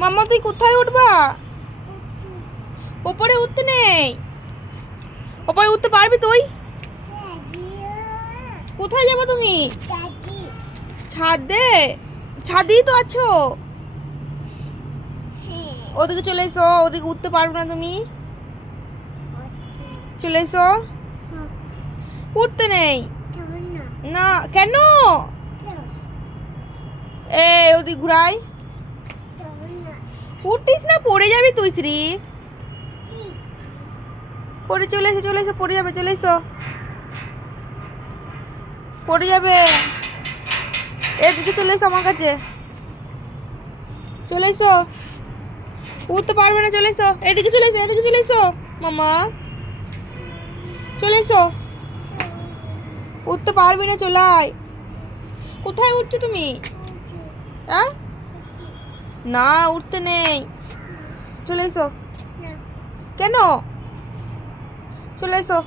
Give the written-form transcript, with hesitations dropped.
মাম্মা তুই কোথায় উঠবা? ওপরে উঠতে নেই। ওপরে উঠতে পারবি তুই? কোথায় যাবে তুমি? ছাদে? ছাদেই তো আছো। ওদিকে চলে এসো, ওদিকে উঠতে পারবে না তুমি। চলে এসো। উঠতে নেই না কেন? এই ওদিক ঘুরাই। উঠিস না, পড়ে যাবি তুই শ্রী। পড়ে চলে এসো, চলে এসো, পড়ে যাবে, চলে এসো, পড়ে যাবে। এদিকে চলে এসো আমার কাছে, চলে এসো। উঠতে পারবে না, চলে এসো, এদিকে চলে এসো, এদিকে চলে এসো মামা, চলে এসো। উঠতে পারবি না, চলে আয়। কোথায় উঠছো তুমি? হ্যাঁ না, উঠতে নেই। চলে এসো। কেন? চলে এসো।